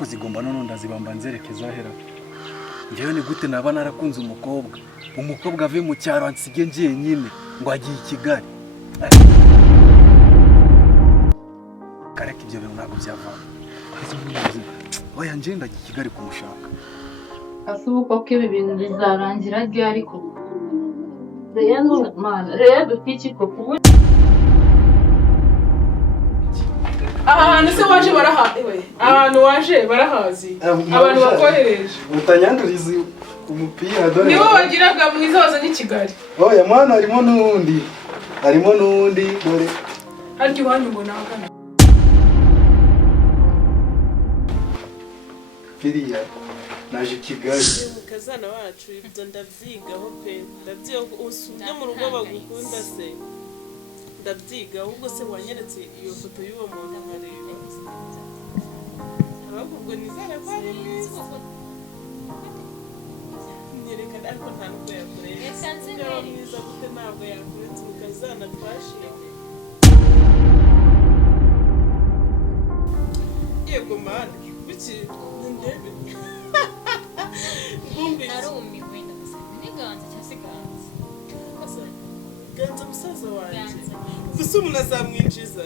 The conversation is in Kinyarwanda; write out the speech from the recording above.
ariko zigomba none ndazibamba nzerekeza hera. Ngewe ni gute naba narakunze umukobwa ave mu cyaro ansige ngiye nyine ngo agiye i Kigali. Kareka ibyo bintu ntabwo byavana. Oya nje ndagiye i Kigali kumushaka. Asubuko ko ibi bintu bizarangira ryari ko rero mana rero dukiko kubu ahantu se waje barahawe abantu waje barahazi abantu bakohereje utanyanduriza umupira dore nibo bagiraga mwiza wazanye i Kigali. Oya mwana harimo n'undi dore haryo wanyu ngo nagana kiriya naje Kigali mukazana wacu ibyo ndavyigaho pe ndavyiga usubye mu rugo bagukunda se ndavyiga ahubwo se wanyeretse iyo foto y'uwo muntu nkareba ahubwo nizere ko ari mwiza nyerekana ariko nta nubwo yakuretse yaba mwiza gute ntabwo yakuretse mukazana twashimye yego mana kuki ndebe narumiwe ndabasanga niganza cyasiganza ganza musaza wanjye gusa umuntu azamwinjiza